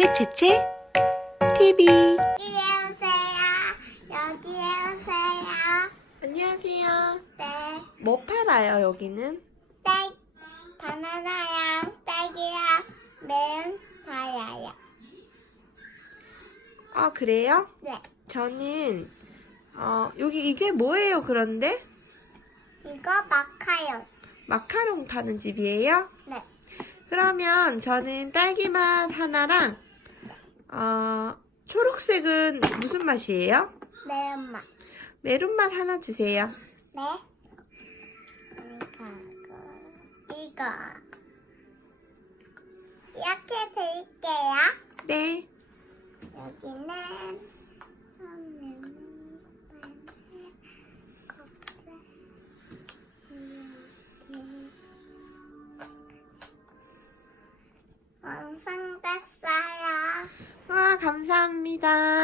채채채 TV 여기에 오세요. 여기에 오세요. 안녕하세요. 네. 뭐 팔아요 여기는? 딸, 바나나랑 딸기랑 매운 과야요. 아 그래요? 네. 저는 어 여기 이게 뭐예요 그런데? 이거 마카요. 마카롱 파는 집이에요? 네. 그러면 저는 딸기맛 하나랑 어 초록색은 무슨 맛이에요? 매운맛. 메론맛 하나 주세요. 네. 이거, 이거. 이렇게 드릴게요. 네. 여기는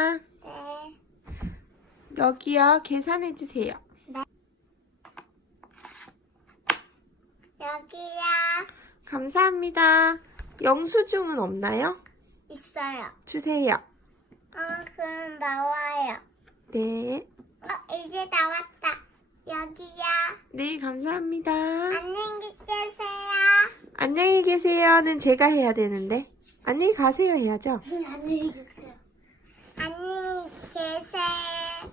네. 여기요 계산해 주세요. 여기요. 감사합니다. 영수증은 없나요? 있어요. 주세요. 어, 그럼 나와요. 네. 어, 이제 나왔다. 여기요. 네, 감사합니다. 안녕히 계세요. 안녕히 계세요는 제가 해야 되는데. 안녕히 가세요 해야죠. 안녕히 계세요. 안녕히 계세요.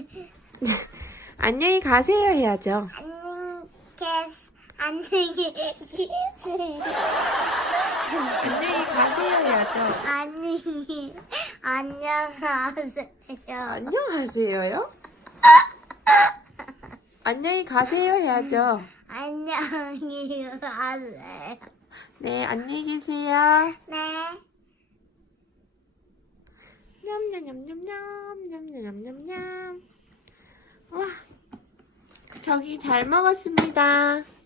안녕히 가세요 해야죠. 안녕히 계세요. 안녕히 계세요. 안녕히 가세요 해야죠. 안녕히 안녕하세요. 안녕하세요요? 안녕히 가세요 해야죠. 안녕히 가세요. 네, 안녕히 계세요. 네. 냠냠냠냠냠 냠냠냠냠냠. 와, 저기 잘 먹었습니다. 네.